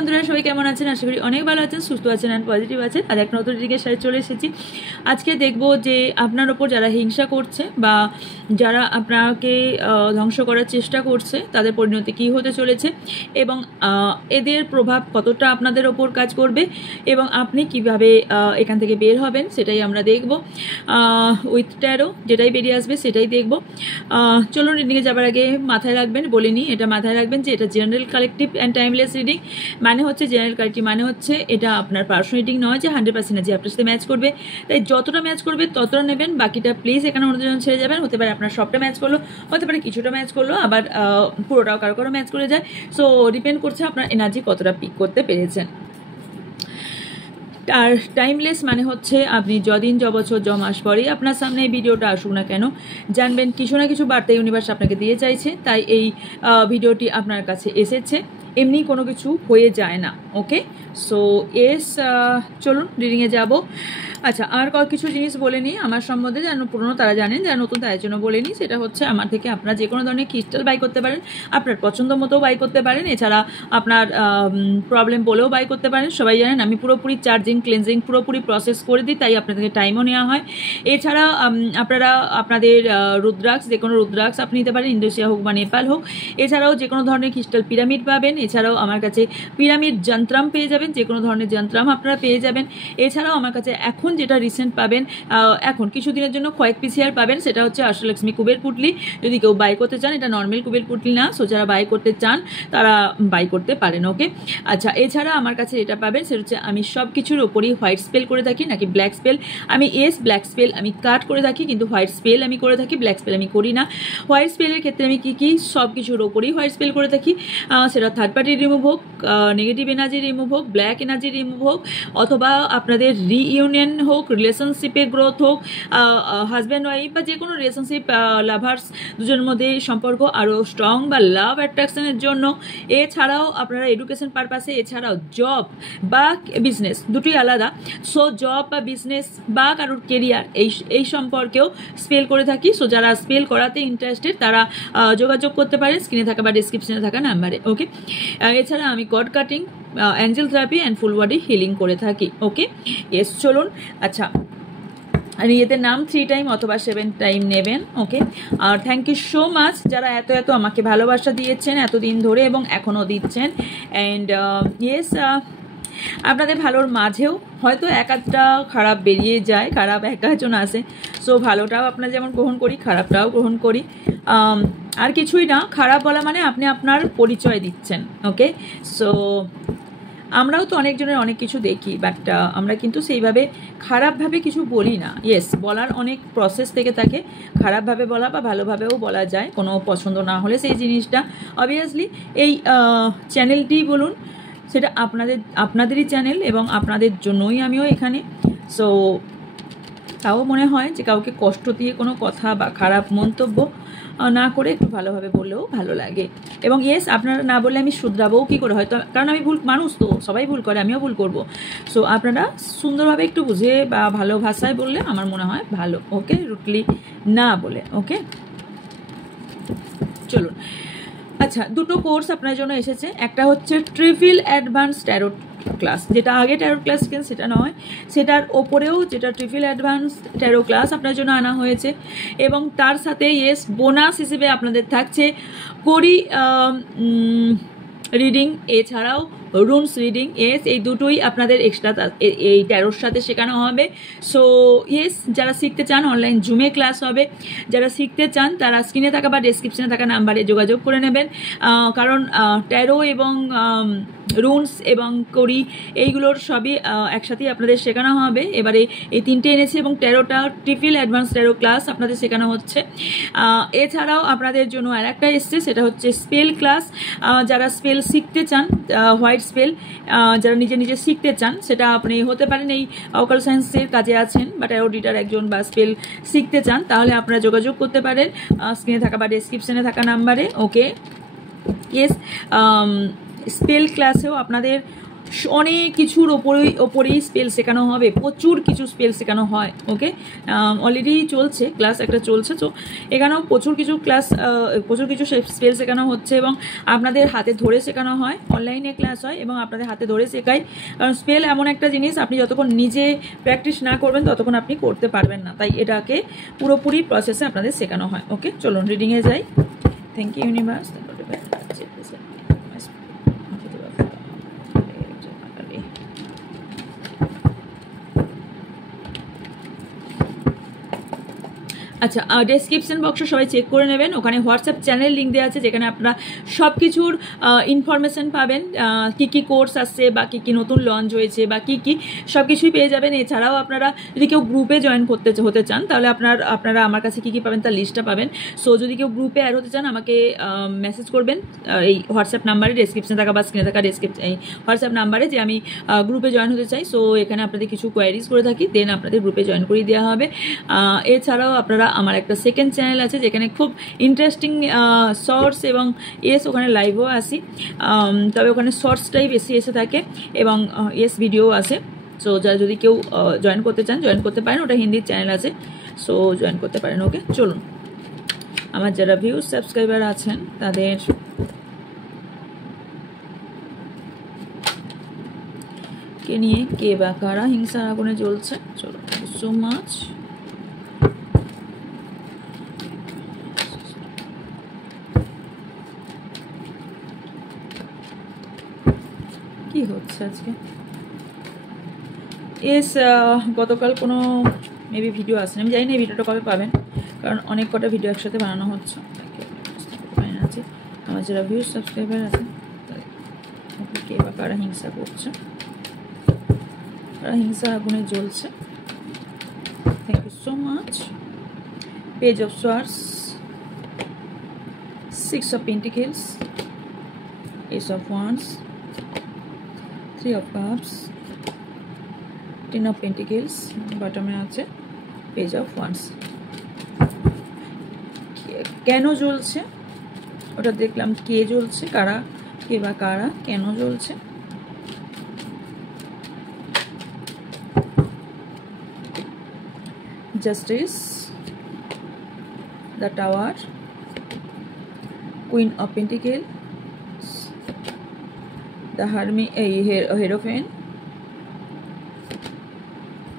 বন্ধুরা, সবাই কেমন আছেন? আশা করি অনেক ভালো আছেন, সুস্থ আছেন অ্যান্ড পজিটিভ আছেন। আর এক নতুন রিডিংয়ের সাথে চলে এসেছি। আজকে দেখব যে আপনার ওপর যারা হিংসা করছে বা যারা আপনাকে ধ্বংস করার চেষ্টা করছে তাদের পরিণতি কী হতে চলেছে এবং এদের প্রভাব কতটা আপনাদের ওপর কাজ করবে এবং আপনি কিভাবে এখান থেকে বের হবেন সেটাই আমরা দেখব। উইথ ট্যারো যেটাই বেরিয়ে আসবে সেটাই দেখব। চলুন, রিডিংয়ে যাবার আগে মাথায় রাখবেন, বলিনি, এটা মাথায় রাখবেন যে এটা general collective and timeless reading. মানে হচ্ছে জেনারেল কালেকটিভ মানে হচ্ছে এটা আপনার পার্সোনাল রিডিং নয় যে 100% যে আপনার সাথে ম্যাচ করবে। তাই যতটা ম্যাচ করবে ততটা নেবেন, বাকিটা প্লিজ এখানে অন্যজন ছেড়ে যাবেন। হতে পারে আপনার সবটা ম্যাচ করলো, হতে পারে কিছুটা ম্যাচ করলো, আবার পুরোটাও কারো কারো ম্যাচ করে যায়। সো ডিপেন্ড করছে আপনার এনার্জি কতটা পিক করতে পেরেছেন। আর টাইমলেস মানে হচ্ছে আপনি যদিন বছর মাস পরেই আপনার সামনে এই ভিডিওটা আসুক না কেন, জানবেন কিছু না কিছু বার্তা ইউনিভার্স আপনাকে দিয়ে চাইছে, তাই এই ভিডিওটি আপনার কাছে এসেছে। এমনি কোনো কিছু হয়ে যায় না। ওকে, সো এস চলুন রিডিংয়ে যাব। আচ্ছা, আর কিছু জিনিস বলে নিই আমার সম্বন্ধে, যেন পুরনো তারা জানেন, যারা নতুন তাদের জন্য বলে নিই। সেটা হচ্ছে আমার থেকে আপনারা যে কোনো ধরনের ক্রিস্টাল বাই করতে পারেন, আপনার পছন্দ মতো বাই করতে পারেন। এছাড়া আপনার প্রবলেম বলেও বাই করতে পারেন। সবাই জানেন আমি পুরোপুরি চার্জিং ক্লেনজিং পুরোপুরি প্রসেস করে দিই, তাই আপনাদেরকে টাইমও নেওয়া হয়। এছাড়া আপনারা আপনাদের রুদ্রাক্স, যে কোনো রুদ্রাক্স আপনি নিতে পারেন, ইন্দোনেশিয়া হোক বা নেপাল হোক। এছাড়াও যে কোনো ধরনের ক্রিস্টাল পিরামিড পাবেন। এছাড়াও আমার কাছে পিরামিড যন্ত্রাম পেয়ে যাবেন, যে কোনো ধরনের যন্ত্রাম আপনারা পেয়ে যাবেন। এছাড়াও আমার কাছে এখন যেটা রিসেন্ট পাবেন, এখন কিছুদিনের জন্য কয়েক পিস হেয়ার পাবেন, সেটা হচ্ছে অষ্টলক্ষ্মী কুবের পুটলি। যদি কেউ বাই করতে চান, এটা নর্মাল কুবের পুটলি না, সো যারা বাই করতে চান তারা বাই করতে পারেন। ওকে, আচ্ছা, এছাড়া আমার কাছে এটা পাবেন, সেটা হচ্ছে আমি সব কিছুর ওপরই হোয়াইট স্পেল করে থাকি, নাকি ব্ল্যাক স্পেল। আমি ব্ল্যাক স্পেল আমি কাট করে থাকি, কিন্তু হোয়াইট স্পেল আমি করে থাকি, ব্ল্যাক স্পেল আমি করি না। হোয়াইট স্পেলের ক্ষেত্রে আমি কি সব কিছুর ওপরই হোয়াইট স্পেল করে থাকি। সেটা থার্ড পার্টি রিমুভ হোক, নেগেটিভ এনার্জি রিমুভ হোক, ব্ল্যাক এনার্জি রিমুভ হোক, অথবা আপনাদের রিইউনিয়ন হোক, রিলেশনশিপে গ্রোথ হোক, হাজব্যান্ড ওয়াইফ বা যে কোনো রিলেশনশিপ, লাভার্স দুজনের মধ্যে সম্পর্ক আরও স্ট্রং বা লাভ অ্যাট্রাকশনের জন্য। এছাড়াও আপনারা এডুকেশন পারপাসে, এছাড়াও জব বা বিজনেস, দুটোই আলাদা। সো জব বা বিজনেস বা কারোর কেরিয়ার এই সম্পর্কেও স্পেল করে থাকি। সো যারা স্পেল করাতে ইন্টারেস্টেড তারা যোগাযোগ করতে পারেন স্ক্রিনে থাকা বা ডিসক্রিপশনে থাকা নাম্বারে। ওকে, এছাড়া আমি cord cutting, angel therapy and full body healing করে থাকি। ওকে, এস চলুন। আচ্ছা, এতে নাম 3 টাইম অথবা 7 টাইম নেবেন। ওকে, আর থ্যাংক ইউ সো মাচ যারা এত আমাকে ভালোবাসা দিয়েছেন এতদিন ধরে এবং এখনও দিচ্ছেন। অ্যান্ড ইয়েস, আপনাদের ভালোর মাঝেও হয়তো এক আধটা খারাপ বেরিয়ে যায়, খারাপ এক একজন আসে। সো ভালোটাও আপনারা যেমন গ্রহণ করি, খারাপটাও গ্রহণ করি। আর কিছুই না, খারাপ বলা মানে আপনি আপনার পরিচয় দিচ্ছেন। ওকে, সো আমরাও তো অনেকজনের অনেক কিছু দেখি, বাট আমরা কিন্তু সেইভাবে খারাপভাবে কিছু বলি না। ইয়েস, বলার অনেক প্রসেস থেকে থাকে, খারাপভাবে বলা বা ভালোভাবেও বলা যায়, কোনো পছন্দ না হলে সেই জিনিসটা। অবভিয়াসলি এই চ্যানেলটি বলুন, সেটা আপনাদেরই চ্যানেল এবং আপনাদের জন্যই আমিও এখানে। সো তাও মনে হয় যে কাউকে কষ্ট দিয়ে কোনো কথা বা খারাপ মন্তব্য না করে একটু ভালোভাবে বললেও ভালো লাগে। এবং ইয়েস, আপনারা না বললে আমি শুধরাবও কী করে, হয়তো কারণ আমি মানুষ তো, সবাই ভুল করে, আমিও ভুল করব। সো আপনারা সুন্দরভাবে একটু বুঝে বা ভালো ভাষায় বললে আমার মনে হয় ভালো। ওকে, রুটলি না বলে। ওকে, চলুন। আচ্ছা, দুটো কোর্স আপনার জন্য এসেছে। একটা হচ্ছে ট্রিফিল অ্যাডভান্স ট্যারো ক্লাস, যেটা আগে ট্যারো ক্লাস কেন সেটা নয়, সেটার ওপরেও যেটা ট্রিফিল অ্যাডভান্স ট্যারো ক্লাস আপনার জন্য আনা হয়েছে। এবং তার সাথে ইয়েস বোনাস হিসেবে আপনাদের থাকছে করি রিডিং, এছাড়াও রুনস রিডিং। ইয়েস, এই দুটোই আপনাদের এক্সট্রা এই ট্যারোর সাথে শেখানো হবে। সো ইয়েস, যারা শিখতে চান অনলাইন জুমে ক্লাস হবে, যারা শিখতে চান তারা স্ক্রিনে থাকা বা ডেসক্রিপশনে থাকা নাম্বারে যোগাযোগ করে নেবেন। কারণ ট্যারো এবং রুনস এবং করি এইগুলোর সবই একসাথেই আপনাদের শেখানো হবে। এবারে এই 3টে এনেছি এবং ট্যারোটা ট্রিপল অ্যাডভান্স ট্যারো ক্লাস আপনাদের শেখানো হচ্ছে। এছাড়াও আপনাদের জন্য আর একটা এসছে, সেটা হচ্ছে স্পেল ক্লাস। যারা স্পেল শিখতে চান, হোয়াইট স্পেল যারা নিজে শিখতে চান, সেটা আপনি হতে পারেন এই অকাল সায়েন্সের কাজে আছেন বা ট্যারো রিডার একজন বা স্পেল শিখতে চান, তাহলে আপনারা যোগাযোগ করতে পারেন স্ক্রিনে থাকা বা ডেসক্রিপশনে থাকা নাম্বারে। ওকে, ইয়েস, স্পেল ক্লাসেও আপনাদের অনেক কিছুর ওপরেই স্পেল শেখানো হবে, প্রচুর কিছু স্পেল শেখানো হয়। ওকে, অলরেডি চলছে ক্লাস, একটা চলছে, তো এখানেও প্রচুর কিছু স্পেল শেখানো হচ্ছে এবং আপনাদের হাতে ধরে শেখানো হয়। অনলাইনে ক্লাস হয় এবং আপনাদের হাতে ধরে শেখায়, কারণ স্পেল এমন একটা জিনিস আপনি যতক্ষণ নিজে প্র্যাকটিস না করবেন ততক্ষণ আপনি করতে পারবেন না, তাই এটাকে পুরোপুরি প্রসেসে আপনাদের শেখানো হয়। ওকে, চলুন রিডিংয়ে যাই। Thank you universe. আচ্ছা, ডেসক্রিপশন বক্সে সবাই চেক করে নেবেন, ওখানে হোয়াটসঅ্যাপ চ্যানেল লিঙ্ক দেওয়া আছে, যেখানে আপনারা সব কিছুর ইনফরমেশান পাবেন, কী কী কোর্স আসছে বা কী কী নতুন লঞ্চ হয়েছে বা কী কী সব কিছুই পেয়ে যাবেন। এছাড়াও আপনারা যদি কেউ গ্রুপে জয়েন হতে চান, তাহলে আপনারা আমার কাছে কী কী পাবেন তার লিস্টটা পাবেন। সো যদি কেউ গ্রুপে অ্যাড হতে চান, আমাকে মেসেজ করবেন এই হোয়াটসঅ্যাপ নাম্বারে, ডেসক্রিপশনে থাকা বা স্ক্রিনে থাকা এই হোয়াটসঅ্যাপ নাম্বারে, যে আমি গ্রুপে জয়েন হতে চাই। সো এখানে আপনাদের কিছু কোয়ারিজ করে থাকি, দেন আপনাদের গ্রুপে জয়েন করিয়ে দেওয়া হবে। এছাড়াও আপনারা, আমার একটা সেকেন্ড চ্যানেল আছে যেখানে খুব ইন্টারেস্টিং শর্টস এবং ওখানে লাইভও আসি, তবে ওখানে শর্টসটাই বেশি এসে থাকে এবং ভিডিও আসে। সো যদি কেউ জয়েন করতে চান জয়েন করতে পারেন, ওটা হিন্দির চ্যানেল আছে, সো জয়েন করতে পারেন। ওকে, চলুন। আমার যারা ভিউজ সাবস্ক্রাইবার আছেন তাদের কে নিয়ে কে বা কারা হিংসার আগুনে জ্বলছে, চলো, সো মাচ। কি হচ্ছে আজকে? গতকাল কোনো মেবি ভিডিও আসেনি, আমি জানি না এই ভিডিওটা কবে পাবেন, কারণ অনেক কটা ভিডিও একসাথে বানানো হচ্ছে। আছে আমার যারা ভিউজ সাবস্ক্রাইবার আছে কে বা কারা হিংসা করছে, কারা হিংসা আগুনে জ্বলছে। Thank you so much. Page of swords, 6 of Pentacles, Ace of Wands, 3 of Cups, 10 of Pentacles, বটমে আছে পেজ অফ ওয়ান্স। কেন জ্বলছে ওটা দেখলাম, কে জ্বলছে, কারা, কে বা কারা, কেন জ্বলছে। Justice, the tower, queen of pentacles, the hierophant,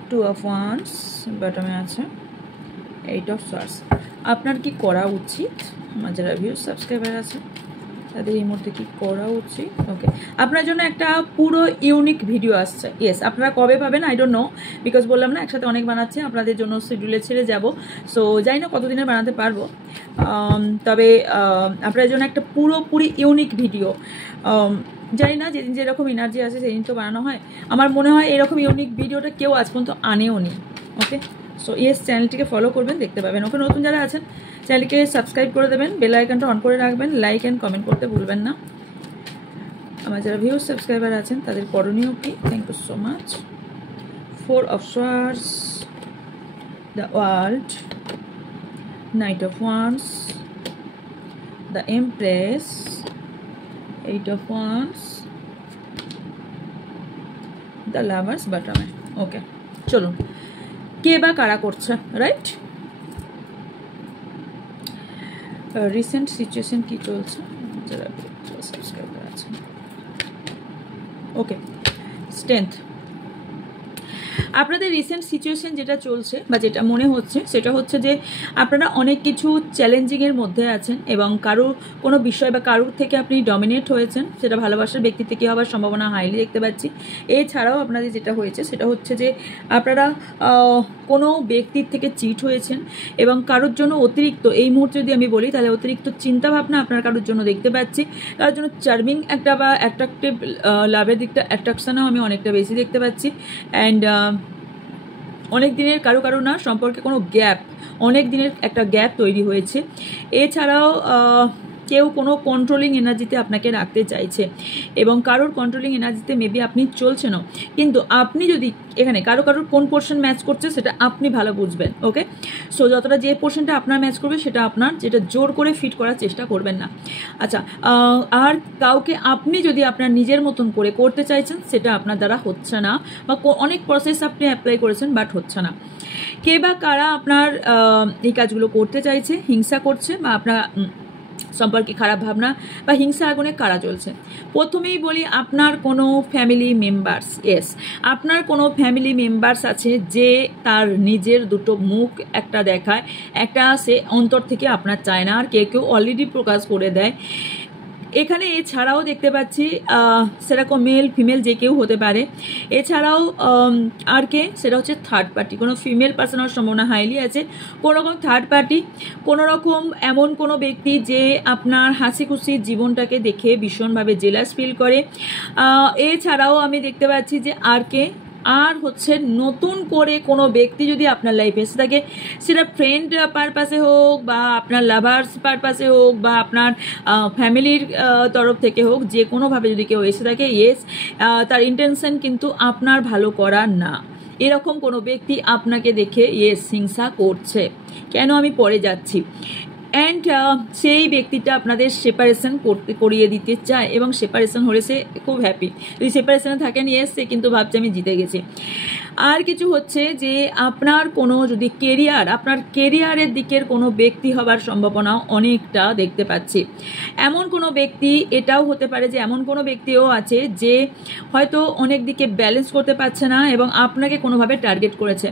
2 of Wands, বটমে আছে 8 of Swords। আপনার কি করা উচিত? আমার যারা ভিউজ সাবস্ক্রাইবার আছে তাদের এই মুহূর্তে কি করা উচিত? ওকে, আপনার জন্য একটা পুরো ইউনিক ভিডিও আসছে। ইয়েস, আপনারা কবে পাবেন আই ডোন্ট নো, বিকজ বললাম না একসাথে অনেক বানাচ্ছে, আপনাদের জন্য শিডিউলে ছেড়ে যাব। সো জানি না কতদিনে বানাতে পারবো, তবে আপনাদের জন্য একটা পুরোপুরি ইউনিক ভিডিও। জানি না যেদিন যেরকম এনার্জি আছে সেদিন তো বানানো হয়। আমার মনে হয় এরকম ইউনিক ভিডিওটা কেউ আজ পর্যন্ত আনেও নি। ওকে, সো ইয়েস, চ্যানেলটিকে ফলো করবেন, দেখতে পাবেন। ওকে, নতুন যারা আছেন চ্যানেলকে সাবস্ক্রাইব করে দেবেন, বেল আইকনটা অন করে রাখবেন, লাইক অ্যান্ড কমেন্ট করতে ভুলবেন না। আমার যারা ভিউজ সাবস্ক্রাইবার আছেন তাদের করণীয় কি? Thank you so much. 4 of Swords, the World, Knight of Wands, the Empress, 8 of Wands, the Lovers, বটমে। ওকে, চলুন, কে বা কারা করছে, রাইট? রিসেন্ট সিচুয়েশন কি চলছে যারা সাবস্ক্রাইবার আছেন? ওকে, স্ট্রেংথ। আপনাদের রিসেন্ট সিচুয়েশন যেটা চলছে বা যেটা মনে হচ্ছে সেটা হচ্ছে যে আপনারা অনেক কিছু চ্যালেঞ্জিংয়ের মধ্যে আছেন এবং কোনো বিষয় বা কারোর থেকে আপনি ডমিনেট হয়েছেন, সেটা ভালোবাসার ব্যক্তি থেকে হওয়ার সম্ভাবনা হাইলি দেখতে পাচ্ছি। এছাড়াও আপনাদের যেটা হয়েছে সেটা হচ্ছে যে আপনারা কোনো ব্যক্তির থেকে চিট হয়েছেন এবং কারোর জন্য অতিরিক্ত, এই মুহূর্তে যদি আমি বলি তাহলে অতিরিক্ত চিন্তাভাবনা আপনার কারোর জন্য দেখতে পাচ্ছি, কারোর জন্য চার্মিং একটা বা অ্যাট্রাকটিভ লাভের দিকটা, অ্যাট্রাকশনও আমি অনেকটা বেশি দেখতে পাচ্ছি। অ্যান্ড অনেক দিনের কারো না সম্পর্কে কোনো গ্যাপ, অনেক দিনের একটা গ্যাপ তৈরি হয়েছে। এছাড়াও কেউ কোনো কন্ট্রোলিং এনার্জিতে আপনাকে রাখতে চাইছে এবং কারোর কন্ট্রোলিং এনার্জিতে মেবি আপনি চলছেনও, কিন্তু আপনি যদি এখানে কারোর কোন পোর্শন ম্যাচ করছে সেটা আপনি ভালো বুঝবেন। ওকে, সো যতটা যে পোর্শনটা আপনার ম্যাচ করবে সেটা আপনার, যেটা জোর করে ফিট করার চেষ্টা করবেন না। আচ্ছা, আর কাউকে আপনি যদি আপনার নিজের মতন করে করতে চাইছেন সেটা আপনার দ্বারা হচ্ছে না, বা অনেক প্রসেস আপনি অ্যাপ্লাই করেছেন বাট হচ্ছে না। কে বা কারা আপনার এই কাজগুলো করতে চাইছে, হিংসা করছে বা আপনার সম্পর্কে খারাপ ভাবনা বা হিংসা আগুনে কারা চলছে। প্রথমেই বলি, আপনার কোনো ফ্যামিলি মেম্বার্স, ইয়েস আপনার কোনো ফ্যামিলি মেম্বার্স আছে যে তার নিজের দুটো মুখ একটা দেখায়, একটা সে অন্তর থেকে আপনার চায় না, আর কেউ অলরেডি প্রকাশ করে দেয় এখানে। এছাড়াও দেখতে পাচ্ছি সেরকম মেল ফিমেল যে কেউ হতে পারে। এছাড়াও আর কে, সেটা হচ্ছে থার্ড পার্টি, কোনো ফিমেল পার্সন হওয়ার সম্ভাবনা হাইলি আছে, কোনো রকম থার্ড পার্টি, কোনো রকম এমন কোনো ব্যক্তি যে আপনার হাসি খুশি জীবনটাকে দেখে ভীষণভাবে জেলাস ফিল করে। এছাড়াও আমি দেখতে পাচ্ছি যে আর কে, আর হচ্ছে নতুন করে কোনো ব্যক্তি যদি আপনার লাইফে এসে থাকে, সেটা ফ্রেন্ড পারপাসে হোক বা আপনার লাভার্স পারপাসে হোক বা আপনার ফ্যামিলির তরফ থেকে হোক, যে কোনোভাবে যদি কেউ এসে থাকে, ইয়েস তার ইন্টেনশন কিন্তু আপনার ভালো করার না। এরকম কোনো ব্যক্তি আপনাকে দেখে ইয়েস হিংসা করছে। কেন আমি পরে যাচ্ছি। অ্যান্ড সেই ব্যক্তিটা আপনাদের সেপারেশন করিয়ে দিতে চায় এবং সেপারেশন হলে সে খুব হ্যাপি। যদি সেপারেশনে থাকেন, ইয়েস সে কিন্তু ভাবছে আমি জিতে গেছি। আর কিছু হচ্ছে যে আপনার কোনো যদি কেরিয়ার, আপনার কেরিয়ারের দিকের কোনো ব্যক্তি হবার সম্ভাবনা অনেকটা দেখতে পাচ্ছি। এমন কোনো ব্যক্তি, এটাও হতে পারে যে এমন কোনো ব্যক্তিও আছে যে হয়তো অনেক দিকে ব্যালেন্স করতে পারছে না এবং আপনাকে কোনোভাবে টার্গেট করেছে।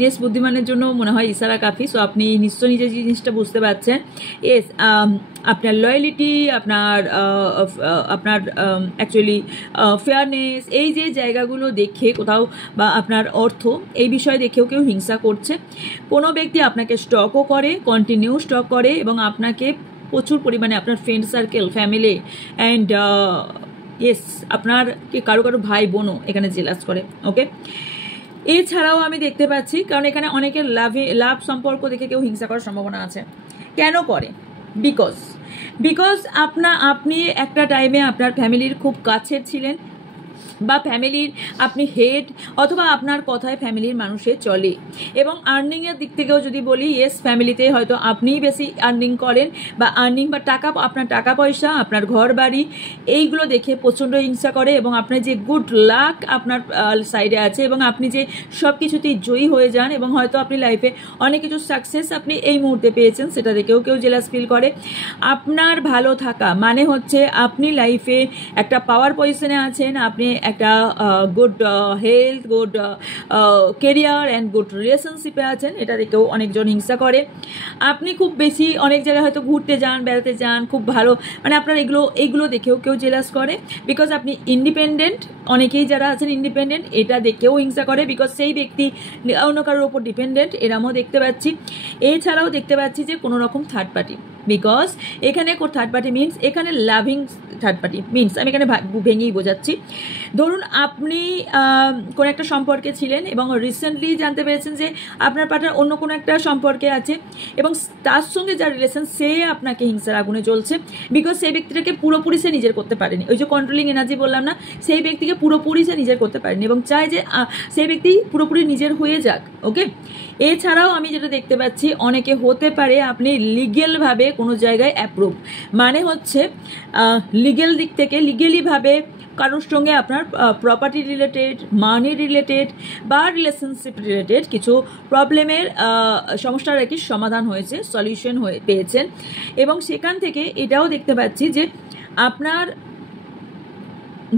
ইয়েস, বুদ্ধিমানের জন্য মনে হয় ইশারা কাফি। সো আপনি নিশ্চয়ই নিজের জিনিসটা বুঝতে পারছেন। ইয়েস, আপনার লয়ালিটি, আপনার অ্যাকচুয়ালি ফেয়ারনেস, এই যে জায়গাগুলো দেখে কোথাও, বা আপনার অর্থ, এই বিষয় দেখেও কেউ হিংসা করছে। কোনো ব্যক্তি আপনাকে স্টকও করে, কন্টিনিউ স্টক করে এবং আপনাকে প্রচুর পরিমাণে আপনার friend circle, family and yes আপনার কারো ভাই বোনও এখানে জেলাস করে। ওকে, এছাড়াও আমি দেখতে পাচ্ছি, কারণ এখানে অনেকের লাভ সম্পর্ক দেখে কেউ হিংসা করার সম্ভাবনা আছে। কেন করে? বিকজ আপনি একটা টাইমে আপনার ফ্যামিলির খুব কাছের ছিলেন, বা ফ্যামিলির আপনি হেড, অথবা আপনার কথায় ফ্যামিলির মানুষে চলে। এবং আর্নিংয়ের দিক থেকেও যদি বলি, ইয়েস ফ্যামিলিতে হয়তো আপনিই বেশি আর্নিং করেন, বা আর্নিং বা আপনার টাকা পয়সা, আপনার ঘর বাড়ি, এইগুলো দেখে প্রচণ্ড হিংসা করে এবং আপনার যে গুড লাক আপনার সাইডে আছে এবং আপনি যে সব কিছুতেই জয়ী হয়ে যান এবং হয়তো আপনি লাইফে অনেক কিছু সাকসেস আপনি এই মুহূর্তে পেয়েছেন, সেটা দেখেও কেউ জেলাস ফিল করে। আপনার ভালো থাকা মানে হচ্ছে আপনি লাইফে একটা পাওয়ার পজিশনে আছেন, আপনি একটা good health, good career and good রিলেশনশিপে আছেন, এটা দেখেও অনেকজন হিংসা করে। আপনি খুব বেশি অনেক জায়গায় হয়তো ঘুরতে যান, বেড়াতে যান, খুব ভালো, মানে আপনার এইগুলো দেখেও কেউ জেলাস করে। বিকজ আপনি ইন্ডিপেন্ডেন্ট, অনেকেই যারা আছেন ইন্ডিপেন্ডেন্ট, এটা দেখেও হিংসা করে বিকজ সেই ব্যক্তি অন্য কারোর ওপর ডিপেন্ডেন্ট, এরামও দেখতে পাচ্ছি। এছাড়াও দেখতে পাচ্ছি যে কোনো রকম থার্ড পার্টি, বিকজ এখানে থার্ড পার্টি মিনস এখানে লাভিং থার্ড পার্টি মিনস, আমি এখানে ভেঙেই বোঝাচ্ছি। ধরুন আপনি কোনো একটা সম্পর্কে ছিলেন এবং রিসেন্টলি জানতে পেরেছেন যে আপনার পার্টনার অন্য কোনো একটা সম্পর্কে আছে এবং তার সঙ্গে যার রিলেশন সে আপনাকে হিংসার আগুনে জ্বলছে, বিকজ সেই ব্যক্তিটাকে পুরোপুরি সে নিজের করতে পারেনি। ওই যে কন্ট্রোলিং এনার্জি বললাম না, সেই ব্যক্তিকে পুরোপুরি সে নিজের করতে পারেনি এবং চায় যে সেই ব্যক্তি পুরোপুরি নিজের হয়ে যাক। ওকে, এছাড়াও আমি যেটা দেখতে পাচ্ছি, অনেকে হতে পারে আপনি লিগেলভাবে কোনো জায়গায় অ্যাপ্রুভ, মানে হচ্ছে লিগেল দিক থেকে লিগেলিভাবে কারোর সঙ্গে আপনার প্রপার্টি রিলেটেড, মানি রিলেটেড বা রিলেশনশিপ রিলেটেড কিছু প্রবলেমের সমস্যার আর কি সমাধান হয়েছে, সলিউশন পেয়েছেন। এবং সেখান থেকে এটাও দেখতে পাচ্ছি যে আপনার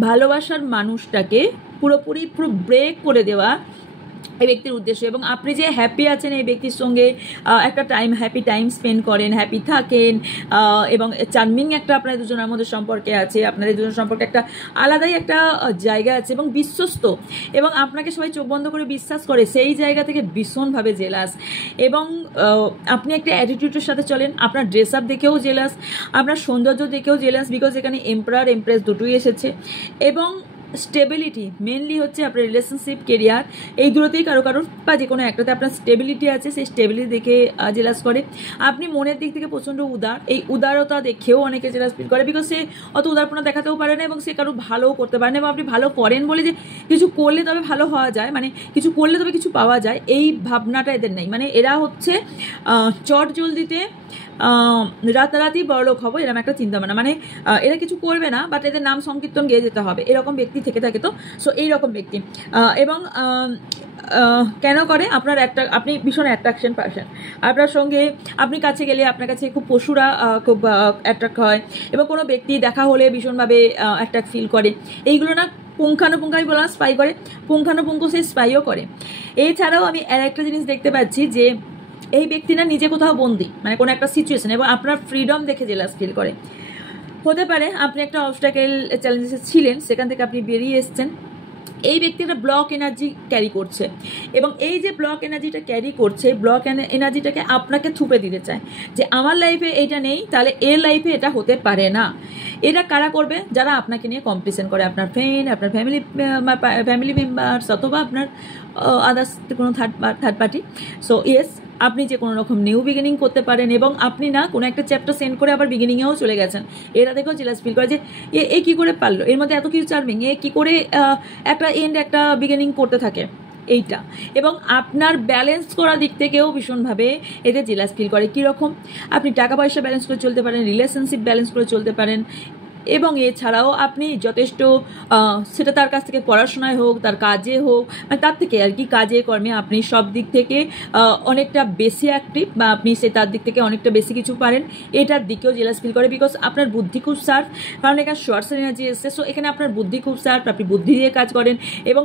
ভালোবাসার মানুষটাকে পুরো ব্রেক করে দেওয়া এই ব্যক্তির উদ্দেশ্য, এবং আপনি যে হ্যাপি আছেন এই ব্যক্তির সঙ্গে একটা হ্যাপি টাইম স্পেন্ড করেন, হ্যাপি থাকেন এবং চার্মিং একটা আপনাদের দুজনের মধ্যে সম্পর্কে আছে, আপনাদের দুজনের সম্পর্কে একটা আলাদাই একটা জায়গা আছে এবং বিশ্বস্ত, এবং আপনাকে সবাই চোখ বন্ধ করে বিশ্বাস করে, সেই জায়গা থেকে ভীষণভাবে জেলাস। এবং আপনি একটা অ্যাটিটিউডের সাথে চলেন, আপনার ড্রেস আপ দেখেও জেলাস, আপনার সৌন্দর্য দেখেও জেলাস, বিকজ এখানে এম্পারার এমপ্রেস দুটোই এসেছে। এবং স্টেবিলিটি মেনলি হচ্ছে আপনার রিলেশনশিপ, কেরিয়ার, এই দুটোতেই কারো বা যে কোনো একটাতে আপনার স্টেবিলিটি আছে, সেই স্টেবিলিটি দেখে জেলাস করে। আপনি মনের দিক থেকে প্রচণ্ড উদার, এই উদারতা দেখেও অনেকে জেলাস ফিল করে, বিকজ সে অত উদারপনা দেখাতেও পারে না এবং সে কারো ভালোও করতে পারে না, এবং আপনি ভালো করেন বলে যে কিছু করলে তবে ভালো হওয়া যায়, মানে কিছু করলে তবে কিছু পাওয়া যায়, এই ভাবনাটা এদের নেই। মানে এরা হচ্ছে চট জলদিতে রাতারাতি বড়লোক হবো এরকম একটা চিন্তা ভাবনা, মানে এরা কিছু করবে না, বাট এদের নাম সংকীর্তন গেয়ে যেতে হবে, এরকম ব্যক্তি থেকে থাকে। তো সো এইরকম ব্যক্তি এবং কেন করে আপনার আপনি ভীষণ অ্যাট্রাকশন পার্সন, আপনার সঙ্গে আপনি কাছে গেলে আপনার কাছে খুব পশুরা খুব অ্যাট্রাক্ট হয়, এবং কোনো ব্যক্তি দেখা হলে ভীষণভাবে অ্যাট্রাক্ট ফিল করে। এইগুলো না পুঙ্খানুপুঙ্খ, আমি বললাম স্পাই করে, পুঙ্খানুপুঙ্খ সে স্পাইও করে। এছাড়াও আমি আর একটা জিনিস দেখতে পাচ্ছি যে এই ব্যক্তি না নিজে কোথাও বন্দি, মানে কোনো একটা সিচুয়েশন, এবং আপনার ফ্রিডম দেখে জেলাস ফিল করে। হতে পারে আপনি একটা অবস্টাকেল চ্যালেঞ্জেসে ছিলেন, সেখান থেকে আপনি বেরিয়ে এসছেন। এই ব্যক্তি একটা ব্লক এনার্জি ক্যারি করছে, এবং এই যে ব্লক এনার্জিটা ক্যারি করছে, ব্লক এনার্জিটাকে আপনাকে থুপে দিতে চায় যে আমার লাইফে এইটা নেই, তাহলে এর লাইফে এটা হতে পারে না। এটা কারা করবে? যারা আপনাকে নিয়ে কম্পিটিশন করে, আপনার ফ্রেন্ড, আপনার ফ্যামিলি মেম্বার্স, অথবা আপনার আদার্স কোনো থার্ড পার্টি। সো ইয়েস, আপনি যে কোনো রকম নিউ বিগিনিং করতে পারেন, এবং আপনি না কোনো একটা চ্যাপ্টার সেন্ড করে আবার বিগিনিংয়েও চলে গেছেন। এরা দেখেও জেলাস ফিল করে যে এ কী করে পারলো, এর মধ্যে এত কিছু চার্মিং, এ কী করে একটা এন্ড একটা বিগিনিং করতে থাকে এইটা। এবং আপনার ব্যালেন্স করার দিক থেকেও ভীষণভাবে এদের জেলাস ফিল করে। কীরকম? আপনি টাকা পয়সা ব্যালেন্স করে চলতে পারেন, রিলেশনশিপ ব্যালেন্স করে চলতে পারেন, এবং এছাড়াও আপনি যথেষ্ট সেটা তার কাছ থেকে পড়াশোনায় হোক, তার কাজে হোক, মানে তার থেকে আর কি কাজে কর্মে আপনি সব দিক থেকে অনেকটা বেশি অ্যাক্টিভ, বা আপনি তার দিক থেকে অনেকটা বেশি কিছু পারেন, এটার দিকেও জেলাস ফিল করে। বিকজ আপনার বুদ্ধি খুব শার্প, কারণ এখানে শর্টস এনার্জি এসছে। সো এখানে আপনার বুদ্ধি খুব শার্প, আপনি বুদ্ধি দিয়ে কাজ করেন, এবং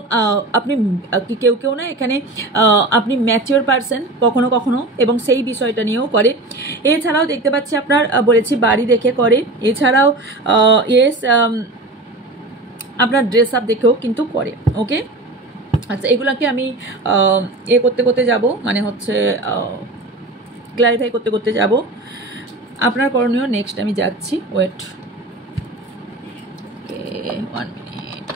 আপনি কেউ না এখানে আপনি ম্যাচিওর পারসন কখনো কখনো, এবং সেই বিষয়টা নিয়েও করে। এছাড়াও দেখতে পাচ্ছি আপনার বলেছি বাড়ি দেখে করে, এছাড়াও ইয়েস আপনার ড্রেস আপ দেখেও কিন্তু করে। ওকে, আচ্ছা, এগুলাকে আমি করতে করতে যাব, মানে হচ্ছে ক্লারিফাই করতে করতে যাব। আপনার করণীয় নেক্সট আমি যাচ্ছি, ওয়েট, ওকে 1 মিনিট।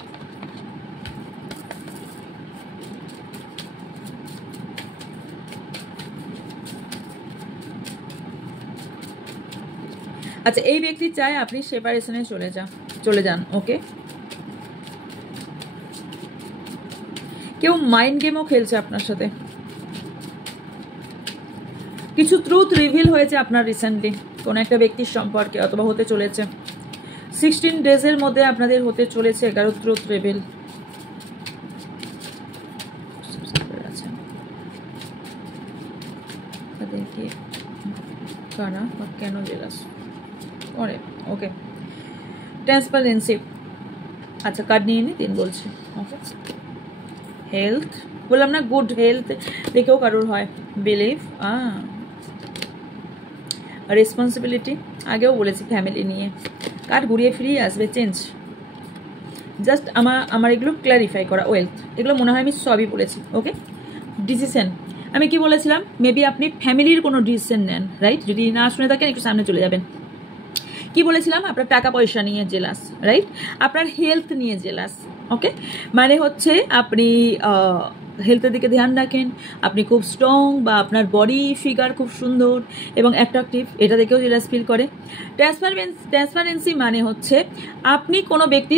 আচ্ছা, এই ব্যক্তি চায় আপনি সেপারেশনে চলে যান। ওকে, কেউ মাইন্ড গেমও খেলছে আপনার সাথে, কিছু ট্রুথ রিভিল হয়েছে আপনার রিসেন্টলি কোনো একটা ব্যক্তির সম্পর্কে, অথবা হতে চলেছে 16 ডেজের মধ্যে আপনাদের হতে চলেছে 11 ট্রুথ রিভিল। কারা বা কেন জেলাস করে? ওকে, ট্রান্সপারেন্সি। আচ্ছা, কার্ড নিয়ে নি, 3 বলছি। ওকে, হেলথ বললাম না, গুড হেলথ দেখেও কারোর হয়। বিলিভ, রেসপন্সিবিলিটি আগেও বলেছি, ফ্যামিলি নিয়ে। কার্ড ঘুরিয়ে ফিরিয়ে আসবে, চেঞ্জ। জাস্ট আমার এগুলো ক্ল্যারিফাই করা। ওয়েলথ, এগুলো মনে হয় আমি সবই বলেছি। ওকে, ডিসিশন আমি কি বলেছিলাম? মেবি আপনি ফ্যামিলির কোনো ডিসিশন নেন, রাইট? যদি না শুনে থাকেন একটু সামনে চলে যাবেন। কি বলেছিলাম? আপনার টাকা পয়সা নিয়ে জেলাস, রাইট? আপনার হেলথ নিয়ে জেলাস। ওকে, মানে হচ্ছে আপনি হেলথের দিকে ধ্যান রাখেন, আপনি খুব স্ট্রং, বা আপনার বডি ফিগার খুব সুন্দর এবং অ্যাট্রাকটিভ, এটা দেখেও জেলাস ফিল করে। ট্রান্সপারেন্সি মানে হচ্ছে আপনি কোনো ব্যক্তি,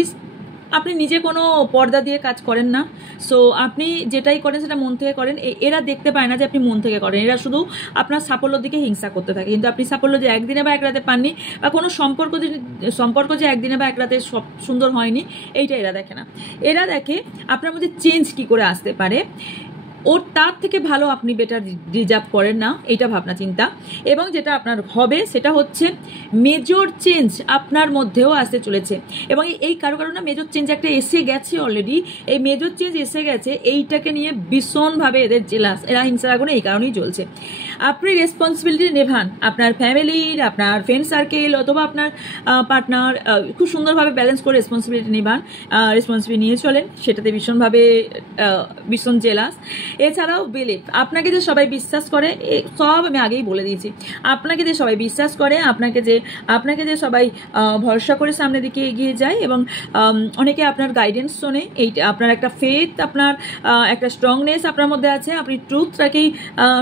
আপনি নিজে কোনো পর্দা দিয়ে কাজ করেন না। সো আপনি যেটাই করেন সেটা মন থেকে করেন। এরা দেখতে পায় না যে আপনি মন থেকে করেন, এরা শুধু আপনার সাফল্যের দিকে হিংসা করতে থাকে। কিন্তু আপনি সাফল্য যে একদিনে বা এক রাতে পাননি, বা কোনো সম্পর্ক যে একদিনে বা এক রাতে সব সুন্দর হয়নি, এইটা এরা দেখে না। এরা দেখে আপনার মধ্যে চেঞ্জ কি করে আসতে পারে, ওর তার থেকে ভালো আপনি বেটার রিজার্ভ করেন না, এইটা ভাবনা চিন্তা। এবং যেটা আপনার হবে সেটা হচ্ছে মেজর চেঞ্জ আপনার মধ্যেও আসতে চলেছে। এবং এই কারো না মেজর চেঞ্জ একটা এসে গেছে অলরেডি, এই মেজর চেঞ্জ এসে গেছে, এইটাকে নিয়ে ভীষণভাবে এদের জেলাস, এরা হিংসার আগুনে এই কারণেই চলছে। আপনি রেসপন্সিবিলিটি নেভান, আপনার ফ্যামিলির, আপনার ফ্রেন্ড সার্কেল, অথবা আপনার পার্টনার, খুব সুন্দরভাবে ব্যালেন্স করে রেসপন্সিবিলিটি নেভান, রেসপন্সিবিলিটি নিয়ে চলেন, সেটাতে ভীষণ জেলাস। এছাড়াও বিলিভ, আপনাকে যে সবাই বিশ্বাস করে, সব আমি আগেই বলে দিয়েছি, আপনাকে যে সবাই বিশ্বাস করে, আপনাকে যে সবাই ভরসা করে সামনের দিকে এগিয়ে যায় এবং অনেকে আপনার গাইডেন্স শোনে, এইটা আপনার একটা ফেথ, আপনার একটা স্ট্রংনেস আপনার মধ্যে আছে, আপনি ট্রুথটাকেই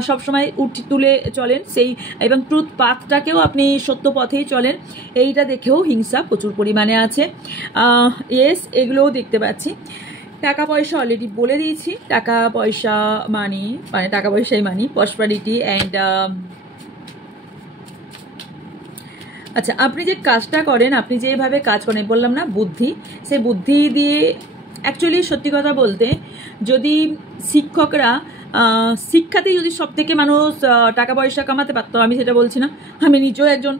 সবসময় তুলে চলেন সেই, এবং ট্রুথ পাথটাকেও আপনি সত্য পথেই চলেন, এইটা দেখেও হিংসা প্রচুর পরিমাণে আছে। ইয়েস, এগুলোও দেখতে পাচ্ছি। টাকা পয়সা অলরেডি বলে দিয়েছি, টাকা পয়সা মানি, মানে টাকা পয়সাই মানি, প্রসপারিটি অ্যান্ড আচ্ছা, আপনি যে কাজটা করেন, আপনি যেভাবে কাজ করেন, বললাম না বুদ্ধি, সেই বুদ্ধি দিয়ে অ্যাকচুয়ালি সত্যি কথা বলতে, যদি শিক্ষকরা শিক্ষাতেই যদি সব থেকে মানুষ টাকা পয়সা কামাতে পারতো, আমি সেটা বলছি না, আমি নিজেও একজন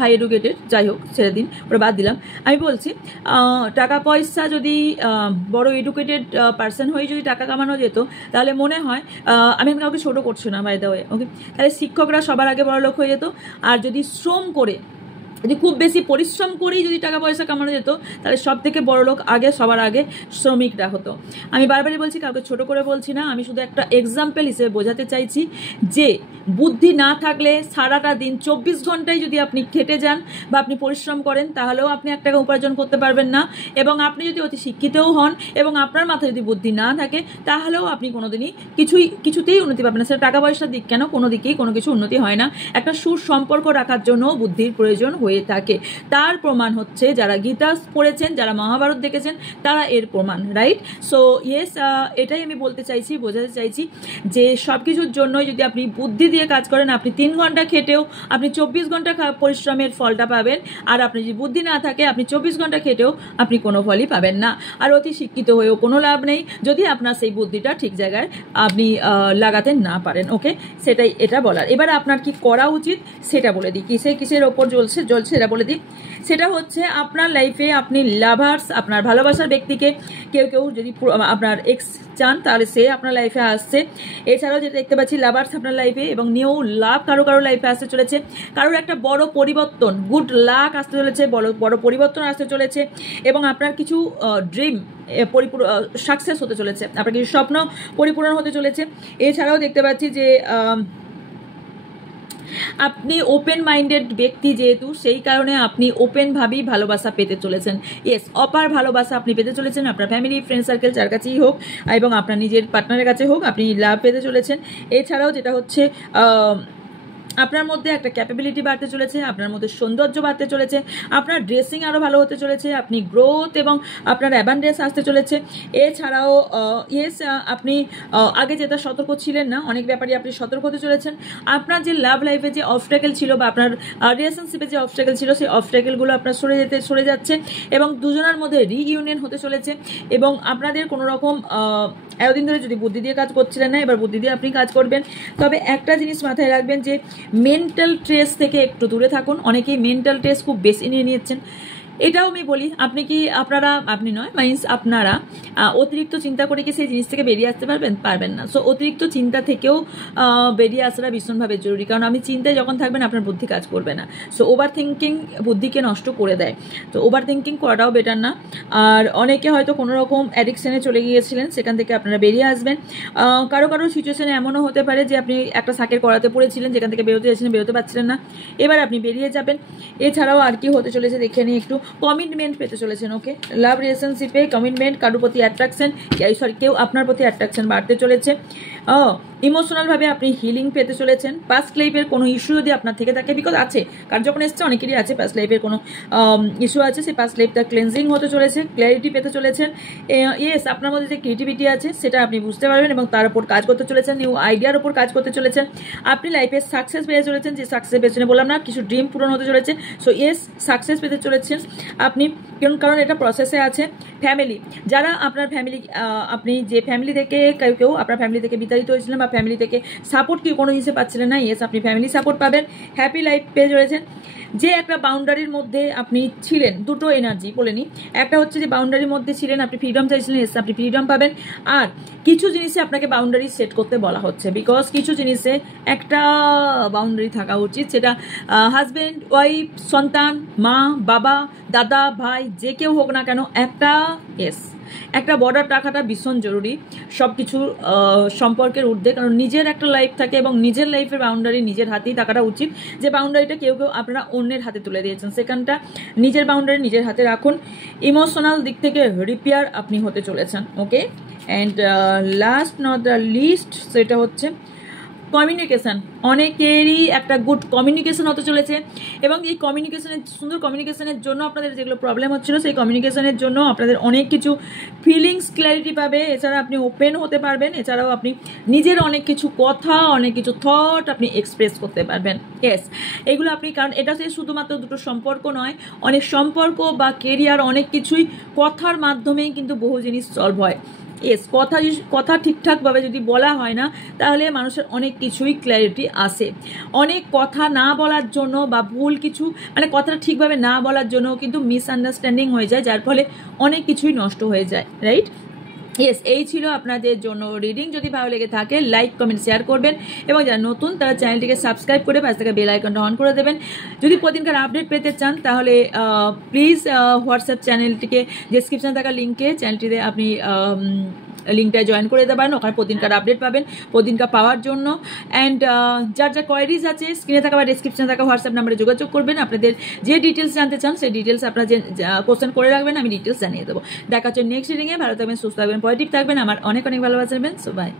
হাই এডুকেটেড, যাই হোক ছেড়ে দিন, ওটা বাদ দিলাম। আমি বলছি টাকা পয়সা যদি বড় এডুকেটেড পার্সন হয়ে যদি টাকা কামানো যেত, তাহলে মনে হয়, আমি কাউকে ছোটো করছি না বাই দ্য ওয়ে, ওকে, তাহলে শিক্ষকরা সবার আগে বড় লোক হয়ে যেত। আর যদি শ্রম করে, যদি খুব বেশি পরিশ্রম করেই যদি টাকা পয়সা কামানো যেত, তাহলে সব থেকে বড় লোক সবার আগে শ্রমিকরা হতো। আমি বারবারই বলছি, কাউকে ছোট করে বলছি না, আমি শুধু একটা এক্সাম্পল হিসেবে বোঝাতে চাইছি যে বুদ্ধি না থাকলে সারাটা দিন 24 ঘন্টায় যদি আপনি খেটে যান বা আপনি পরিশ্রম করেন, তাহলেও আপনি 1 টাকা উপার্জন করতে পারবেন না। এবং আপনি যদি অতি শিক্ষিতও হন এবং আপনার মাথায় যদি বুদ্ধি না থাকে, তাহলেও আপনি কোনোদিনই কিছুতেই উন্নতি পাবেন না। সেটা টাকা পয়সার দিক কেন, কোনো দিকেই কোনো কিছু উন্নতি হয় না। একটা সুসম্পর্ক রাখার জন্য বুদ্ধির প্রয়োজন হয়ে থাকে। তার প্রমাণ হচ্ছে যারা গীতা পড়েছেন, যারা মহাভারত দেখেছেন, তারা এর প্রমাণ, রাইট? সো ইয়েস, এটাই আমি বলতে চাইছি, বোঝাতে চাইছি যে সব কিছুর জন্যই যদি আপনি বুদ্ধি দিয়ে কাজ করেন, আপনি 3 ঘন্টা খেটেও আপনি 24 ঘন্টা পরিশ্রমের ফলটা পাবেন। আর আপনি যদি বুদ্ধি না থাকে, আপনি 24 ঘন্টা খেটেও আপনি কোনো ফলই পাবেন না। আর অতি শিক্ষিত হয়েও কোনো লাভ নেই যদি আপনার সেই বুদ্ধিটা ঠিক জায়গায় আপনি লাগাতে না পারেন। ওকে, সেটাই এটা বলার। এবার আপনার কি করা উচিত সেটা বলে দিই, কিসের ওপর জ্বলছে সেটা বলে দিই। সেটা হচ্ছে আপনার লাইফে আপনি লাভার্স, আপনার ভালোবাসার ব্যক্তিকে কেউ যদি আপনার এক্স চান, তাহলে সে আপনার লাইফে আসছে। এছাড়াও যেটা দেখতে পাচ্ছি, লাভার্স আপনার লাইফে এবং নিউ লাভ কারো লাইফে আসতে চলেছে। কারোর একটা বড় পরিবর্তন, গুড লাক আসতে চলেছে, বড় পরিবর্তন আসতে চলেছে এবং আপনার কিছু ড্রিম সাকসেস হতে চলেছে, আপনার কিছু স্বপ্ন পরিপূরণ হতে চলেছে। এছাড়াও দেখতে পাচ্ছি যে আপনি ওপেন মাইন্ডেড ব্যক্তি, যেহেতু সেই কারণে আপনি ওপেনভাবেই ভালোবাসা পেতে চলেছেন। ইয়েস, অপার ভালোবাসা আপনি পেতে চলেছেন, আপনার ফ্যামিলি, ফ্রেন্ড সার্কেল, যার কাছেই হোক, এবং আপনার নিজের পার্টনারের কাছে হোক, আপনি লাভ পেতে চলেছেন। এছাড়াও যেটা হচ্ছে, আপনার মধ্যে একটা ক্যাপাবিলিটি বাড়তে চলেছে, আপনার মধ্যে সৌন্দর্য বাড়তে চলেছে, আপনার ড্রেসিং আরও ভালো হতে চলেছে, আপনি গ্রোথ এবং আপনার অ্যাবান্ডেন্স আসতে চলেছে। এছাড়াও ইয়েস, আপনি আগে যেটা সতর্ক ছিলেন না, অনেক ব্যাপারে আপনি সতর্ক হতে চলেছেন। আপনার যে লাভ লাইফে যে অবস্ট্যাকেল ছিল বা আপনার রিলেশনশিপে যে অবস্ট্যাকেল ছিল, সেই অবস্ট্যাকেলগুলো আপনার সরে যাচ্ছে এবং দুজনের মধ্যে রিইউনিয়ন হতে চলেছে। এবং আপনাদের কোনো রকম এতদিন ধরে যদি বুদ্ধি দিয়ে কাজ করছিলেন না, এবার বুদ্ধি দিয়ে আপনি কাজ করবেন। তবে একটা জিনিস মাথায় রাখবেন যে মেন্টাল স্ট্রেস থেকে একটু দূরে থাকুন। অনেকেই মেন্টাল স্ট্রেস খুব বেশি নিয়ে নিচ্ছেন, এটাও আমি বলি, আপনারা অতিরিক্ত চিন্তা করে কি সেই জিনিস থেকে বেরিয়ে আসতে পারবেন না। সো অতিরিক্ত চিন্তা থেকেও বেরিয়ে আসাটা ভীষণভাবে জরুরি, কারণ আমি চিন্তায় যখন থাকবেন আপনার বুদ্ধি কাজ করবে না। সো ওভার থিঙ্কিং বুদ্ধিকে নষ্ট করে দেয়, তো ওভার থিঙ্কিং করাটাও বেটার না। আর অনেকে হয়তো কোনো রকম অ্যাডিকশানে চলে গিয়েছিলেন, সেখান থেকে আপনারা বেরিয়ে আসবেন। কারো সিচুয়েশনে এমনও হতে পারে যে আপনি একটা শাকের কড়াতে পড়েছিলেন, যেখান থেকে বেরোতে পারছিলেন না, এবার আপনি বেরিয়ে যাবেন। এছাড়াও আর কি হতে চলেছে দেখে নিই একটু, কমিটমেন্ট পেতে চলেছেন। ওকে, লাভ রিলেশনশিপে কমিটমেন্ট, কারোর প্রতি অ্যাট্রাকশন, কেউ আপনার প্রতি অ্যাট্রাকশন বাড়তে চলেছে। ইমোশনালভাবে আপনি হিলিং পেতে চলেছেন। পাস্ট লাইফের কোনো ইস্যু যদি আপনার থেকে থাকে, বিকজ আছে, কার যখন এসছে অনেকেরই আছে, পাস্ট লাইফের কোনো ইস্যু আছে, সেই পাস্ট লাইফটা ক্লেন্সিং হতে চলেছে, ক্ল্যারিটি পেতে চলেছেন। ইয়েস, আপনার মধ্যে যে ক্রিয়েটিভিটি আছে সেটা আপনি বুঝতে পারবেন এবং তার উপর কাজ করতে চলেছেন, নিউ আইডিয়ার উপর কাজ করতে চলেছেন। আপনি লাইফে সাকসেস পেয়ে চলেছেন, যে সাকসেস পেছনে বললাম না, কিছু ড্রিম পূরণ হতে চলেছে। সো ইয়েস, সাকসেস পেতে চলেছেন আপনি, কারণ এটা প্রসেসে আছে। ফ্যামিলি, যারা আপনার ফ্যামিলি, আপনি যে ফ্যামিলি থেকে কেউ আপনার ফ্যামিলি থেকে বিতাড়িত হয়েছিলেন বা ফ্যামিলি থেকে সাপোর্ট কি কোনো জিনিসে পাচ্ছিলেন না, ইয়েস আপনি ফ্যামিলি সাপোর্ট পাবেন, হ্যাপি লাইফ পেয়ে চলেছেন। যে একটা বাউন্ডারির মধ্যে আপনি ছিলেন, দুটো এনার্জি বলে নিই, একটা হচ্ছে যে বাউন্ডারির মধ্যে ছিলেন, আপনি ফ্রিডম চাইছিলেন, ইয়েস আপনি ফ্রিডম পাবেন। আর কিছু জিনিসে আপনাকে বাউন্ডারি সেট করতে বলা হচ্ছে, বিকজ কিছু জিনিসে একটা বাউন্ডারি থাকা উচিত, সেটা হাজব্যান্ড, ওয়াইফ, সন্তান, মা, বাবা, দাদা, ভাই, যে কেউ হোক না কেন, একটা ইয়েস, একটা বর্ডার রাখাটা ভীষণ জরুরি সব কিছু সম্পর্কের ঊর্ধ্বে, কারণ নিজের একটা লাইফ থাকে এবং নিজের লাইফের বাউন্ডারি নিজের হাতেই থাকাটা উচিত। যে বাউন্ডারিটা কেউ কেউ আপনারা অন্যের হাতে তুলে দিয়েছেন, সেখানটা নিজের বাউন্ডারি নিজের হাতে রাখুন। ইমোশনাল দিক থেকে রিপেয়ার আপনি হতে চলেছেন। Okay, and last not the least, সেটা হচ্ছে কমিউনিকেশন। অনেকেরই একটা গুড কমিউনিকেশন হতে চলেছে এবং এই কমিউনিকেশনের সুন্দর কমিউনিকেশনের জন্য আপনাদের যেগুলো প্রবলেম হচ্ছিল সেই কমিউনিকেশনের জন্য আপনাদের অনেক কিছু ফিলিংস ক্ল্যারিটি পাবে। এছাড়া আপনি ওপেন হতে পারবেন, এছাড়াও আপনি নিজের অনেক কিছু কথা, অনেক কিছু থট আপনি এক্সপ্রেস করতে পারবেন। ইয়েস, এগুলো আপনি, কারণ এটা সে শুধুমাত্র দুটো সম্পর্ক নয়, অনেক সম্পর্ক বা কেরিয়ার অনেক কিছুই কথার মাধ্যমেই কিন্তু বহু জিনিস সলভ হয়। এস, কথা ঠিকঠাকভাবে যদি বলা হয় না তাহলে মানুষের অনেক কিছুই ক্ল্যারিটি আসে। অনেক কথা না বলার জন্য বা ভুল কিছু, মানে কথাটা ঠিকভাবে না বলার জন্য কিন্তু মিসআন্ডারস্ট্যান্ডিং হয়ে যায়, যার ফলে অনেক কিছুই নষ্ট হয়ে যায়। রাইট? ইয়েস, এই ছিল আপনাদের জন্য রিডিং। যদি ভালো লেগে থাকে লাইক কমেন্ট শেয়ার করবেন এবং যারা নতুন তারা চ্যানেলটিকে সাবস্ক্রাইব করে পাশে থাকা বেল আইকনটা অন করে দেবেন। যদি প্রতিদিনকার আপডেট পেতে চান তাহলে প্লিজ হোয়াটসঅ্যাপ চ্যানেলটিকে ডেসক্রিপশনে থাকা লিঙ্কে চ্যানেলটিতে আপনি লিঙ্কটা জয়েন করে দিতে পারেন, ওখানে প্রতিদিনকার আপডেট পাবেন প্রতিদিনকার পাওয়ার জন্য। অ্যান্ড যার যা কোয়ারিজ আছে স্ক্রিনে থাকা বা ডেসক্রিপশনে থাকা হোয়াটসঅ্যাপ নাম্বারে যোগাযোগ করবেন। আপনাদের যে ডিটেলস জানতে চান সেই ডিটেলস আপনারা যে কোশ্চেন করে রাখবেন, আমি ডিটেলস জানিয়ে দেবো। দেখা হচ্ছে নেক্সট রিডিংয়ে। ভালো থাকবেন, সুস্থ থাকবেন, পজিটিভ থাকবেন। আমার অনেক অনেক ভালোবাসা দেবেন। So by.